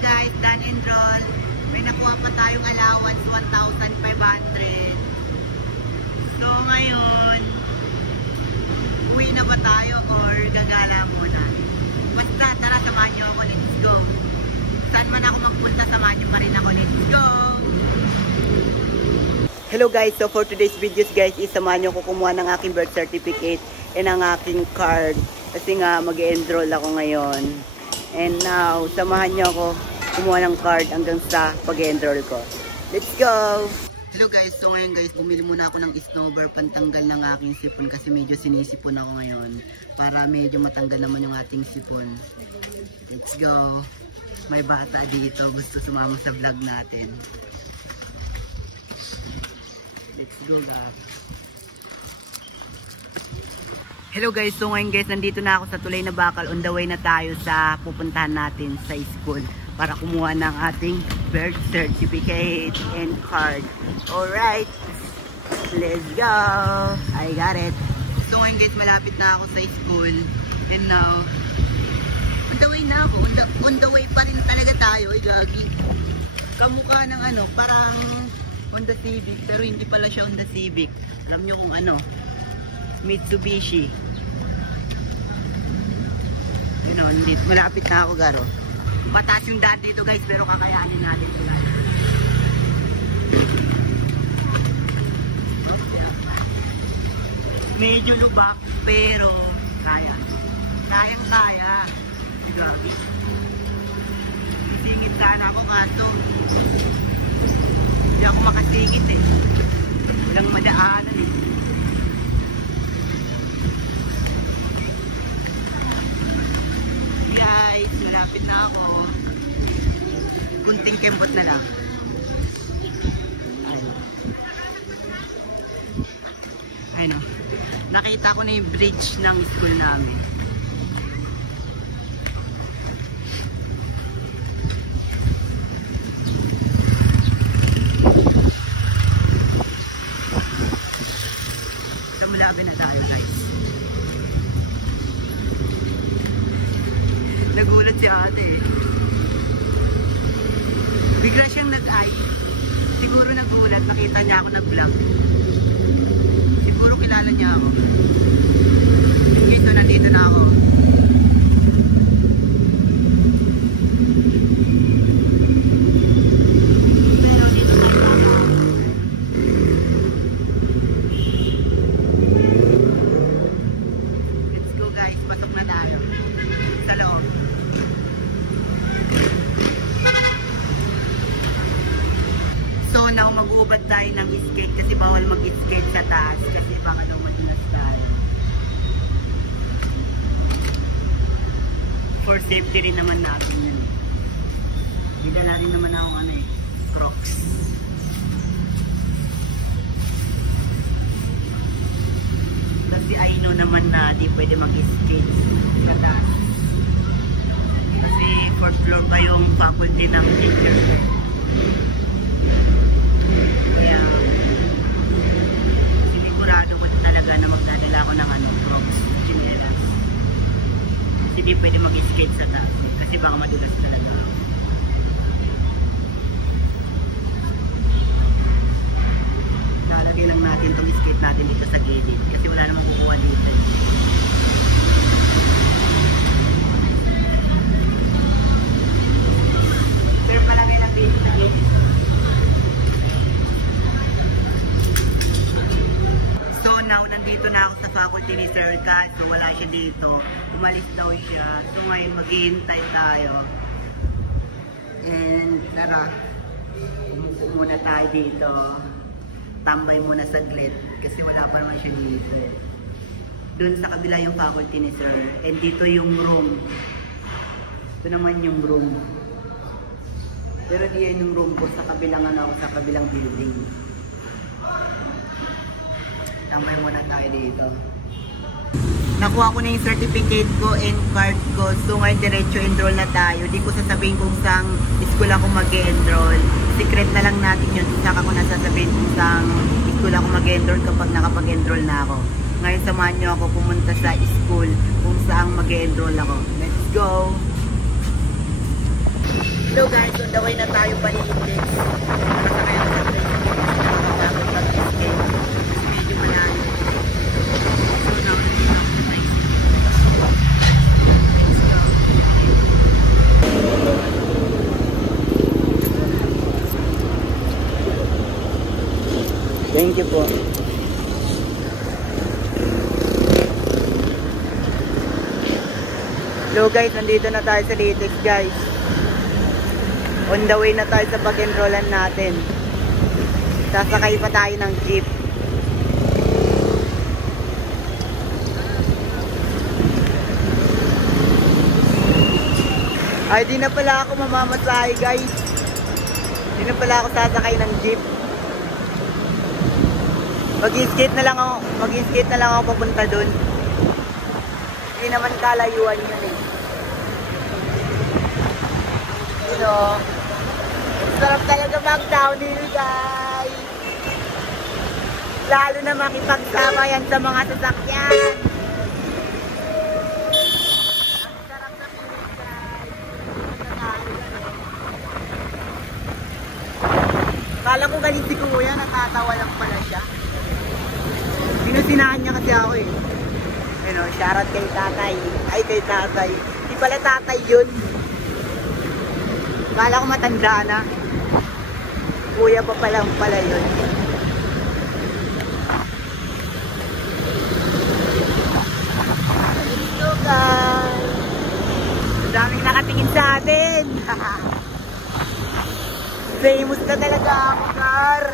guys, done enroll. May nakuha pa tayong allowance 1,500. So ngayon, uwi na ba tayo or gagala muna? Basta tara, samahan nyo ako, let's go. Saan man ako magpunta, samahan nyo pa rin ako, let's go. Hello guys, so for today's videos guys, isamahan nyo ko kumuha ng aking birth certificate and ang aking card. Kasi nga mag-enroll ako ngayon. And now, samahan nyo ako kumuha ng card hanggang sa pag-enroll ko. Let's go! Hello guys, so ngayon guys, bumili muna ako ng snowbar pantanggal ng aking sipon kasi medyo sinisipon ako ngayon para medyo matanggal naman yung ating sipon. Let's go! May bata dito, gusto sumama sa vlog natin. Let's go guys! Hello guys, so ngayon guys, nandito na ako sa Tulay na Bakal. On the way na tayo sa pupuntahan natin sa school para kumuha ng ating birth certificate and card. Alright, let's go! I got it! So ngayon guys, malapit na ako sa school. And now, on the way na ako. On the way pa rin talaga tayo. Ay gagi. Kamukha ng ano, parang Honda Civic. Pero hindi pala siya Honda Civic. Alam nyo kung ano, Mitsubishi. You know, malapit na ako garo. Mataas yung daan dito guys, pero kakayanin natin ito. Medyo lubak, pero kaya. Kaya. Grabe. Sisingit sana ako kaso hindi ako makasingit eh. Walang madaanan eh. Guys, malapit na ako. Kunting kembot na lang. Ayun o. Nakita ko na yung bridge ng school namin. Malapit na tayo guys. Nagulat si ate eh. Bigla siyang nag-ay. Siguro nagulat, nakita niya ako nag-vlog. Siguro kilala niya ako. Dito, nandito na ako. Pero dito na ako. Let's go guys, pasok na tayo. Sa loob. So now mag-uubad tayo ng skate kasi bawal mag-skate sa taas kasi baka daw madulas tayo. For safety rin naman natin yun. Bidala rin naman ako ano eh, Crocs. Kasi I know naman na di pwede mag-skate sa taas. Kasi 4th floor pa yung faculty ng teacher. Kaya sinigurado ko talaga na magdadala ako ng ano, Crocs, chinelas. Kasi di pwede mag-skate sa taas kasi baka madulas talaga. Lalagay lang natin itong skate natin dito sa gilid kasi wala namang kukuha dito. Pero palagay lang dito sa gilid. So now, nandito na ako sa faculty ni Sir Kat. So wala siya dito. Umalis daw siya. So ngayon maghihintay tayo. And tara, umupo muna tayo dito. Tambay muna saglit. Kasi wala pa naman siya dito. Doon sa kabila yung faculty ni Sir. And dito yung room. Ito naman yung room. Pero di yan yung room ko sa kabilang ano, sa kabilang building. Tambay muna tayo dito. Nakuha ko na yung certificate ko and card ko. So ngayon diretso enroll na tayo. Di ko sasabihin kung saan school ako mag-enroll. Secret na lang natin yun. Saka ko nasasabihin kung saan school ako mag-enroll kapag nakapag-enroll na ako. Ngayon samahan nyo ako pumunta sa school kung saan mag-enroll ako. Let's go! Hello guys, on the way na tayo palilig. Nakasakay ako sa train. Dapat mag-escape. Medyo malayo. So now, thank you po. Hello guys, nandito na tayo sa Litex guys. On the way na tayo sa pag-enrollan natin. Sasakay pa tayo ng jeep. Ay, di na pala ako mamamasahe guys. Di na pala ako sasakay ng jeep. Mag-skate na lang ako papunta dun. Hindi naman kalayuan yun eh. You know, sarap talaga mag-downhill guys. Lalo na makipagsama yan sa mga sasakyan. Ang sarap na pilit guys. Kala ko galing si Kuya, natatawa lang pala siya. Pinusinahan niya kasi ako eh. You know, shoutout kay tatay. Ay, kay tatay. Di pala tatay yun. Kala ko matanda na. Kuya pa palang pala yun. Dito guys. Daming nakatingin sa atin. Famous na talaga ako, Car.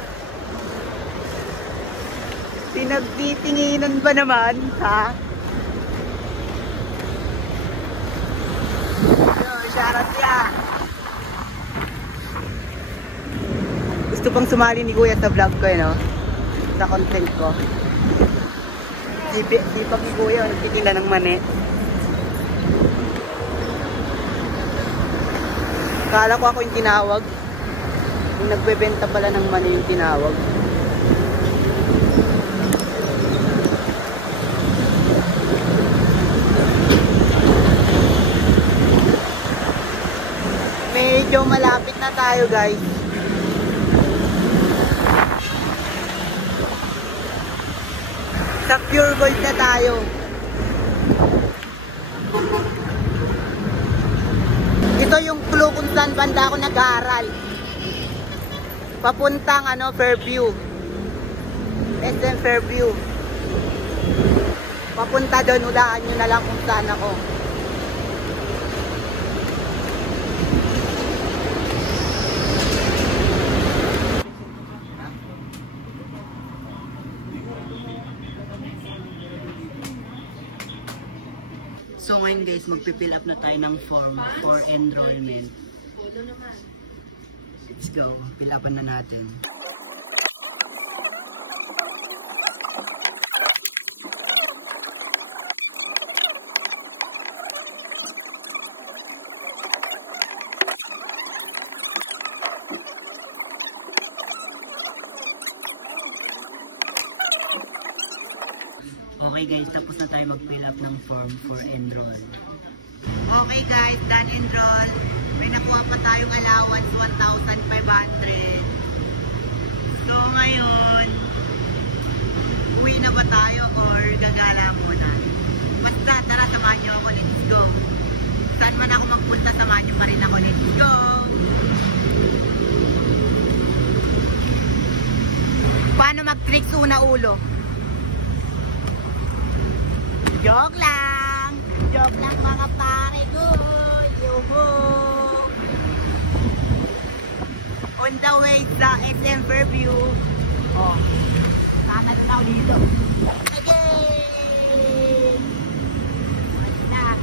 Pinagtitinginan ba naman, ha? So, shoutout siya. Gusto pang sumali ni Kuya sa vlog ko, no? Sa content ko. Sipag ni Kuya, nagtitinda ng mani. Kala ko ako yung tinawag. Yung nagbebenta pala ng mani yung tinawag. Medyo malapit na tayo guys. Sa Pure Gold na tayo. Ito yung clue kung saan banda ako nag-aaral. Papuntang Fairview. SM Fairview. Papunta doon, ulaan nyo na lang kung saan ako. So ngayon guys, magpipill up na tayo ng form for enrollment. Let's go, fill upan na natin. Okay guys, tapos na tayo mag-fill up ng form for enroll. Okay guys, done enroll. May nakuha pa tayong allowance 1,500. So ngayon, uwi na ba tayo or gagala muna? Basta tara, samahan nyo ako, let's go. Saan man ako magpunta, samahan nyo pa rin ako, let's go. Paano mag-tricks una ulo? Joke lang! Joke lang mga pare ko! Yuhu! On the way sa SM Fairview. Oh, tatalon ako dito. Again! Balik na.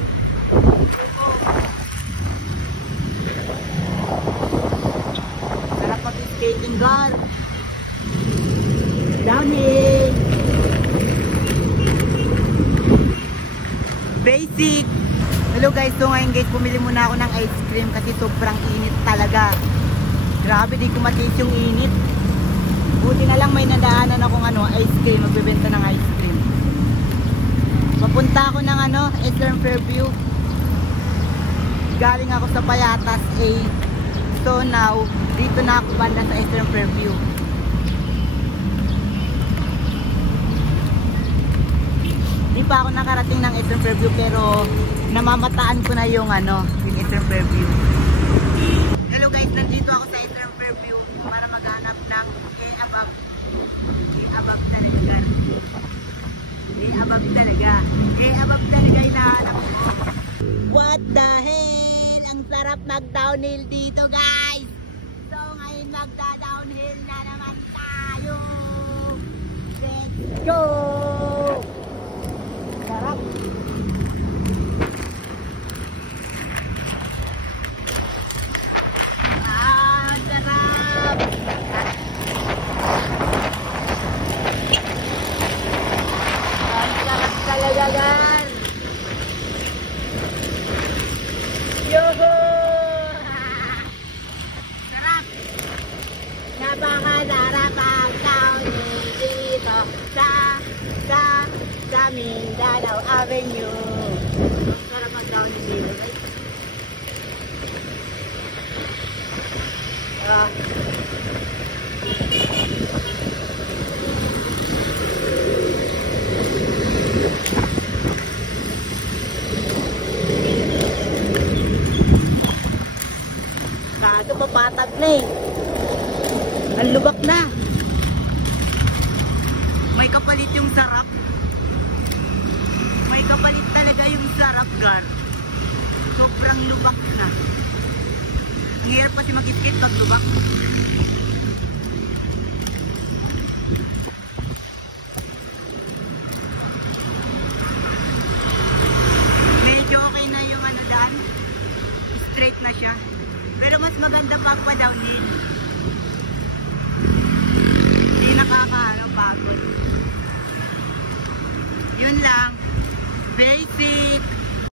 Sarap mag-skating girl. Downhill! Basic! Hello guys, so ngayon guys, bumili muna ako ng ice cream kasi sobrang init talaga. Grabe, di ko matiis yung init. Buti na lang may nadaanan akong ice cream, magbebenta ng ice cream. Papunta ako ng SM Fairview. Galing ako sa Payatas A. So now, dito na ako banda sa Eastern Fairview. Di pa ako nakarating ng Eastern Fairview pero namamataan ko na yung yung Eastern Fairview. Hello guys, nandito ako sa Eastern Fairview para maghanap ng above. Above talaga. Above talaga. Above talaga hinahanap ko. What the hell? Ang sarap mag-downhill dito guys. So ngayon magda-downhill na naman tayo. Let's go! Sarap. Sarap. Ang sarap talaga guys. Yoho! Sarap! Napakasarap ang downhill dito sa Mindanao Avenue. Sarap ang downhill dito guys. Ito papatag na eh. Ang lubak na. May kapalit yung sarap. May kapalit talaga yung sarap gar. Sobrang lubak na. Hirap kasi mag-skate pag lubak. Medyo okay na yung daan. Straight na siya. Pero mas maganda pa pa downhill. Hindi nakakapagod. Yun lang. Basic.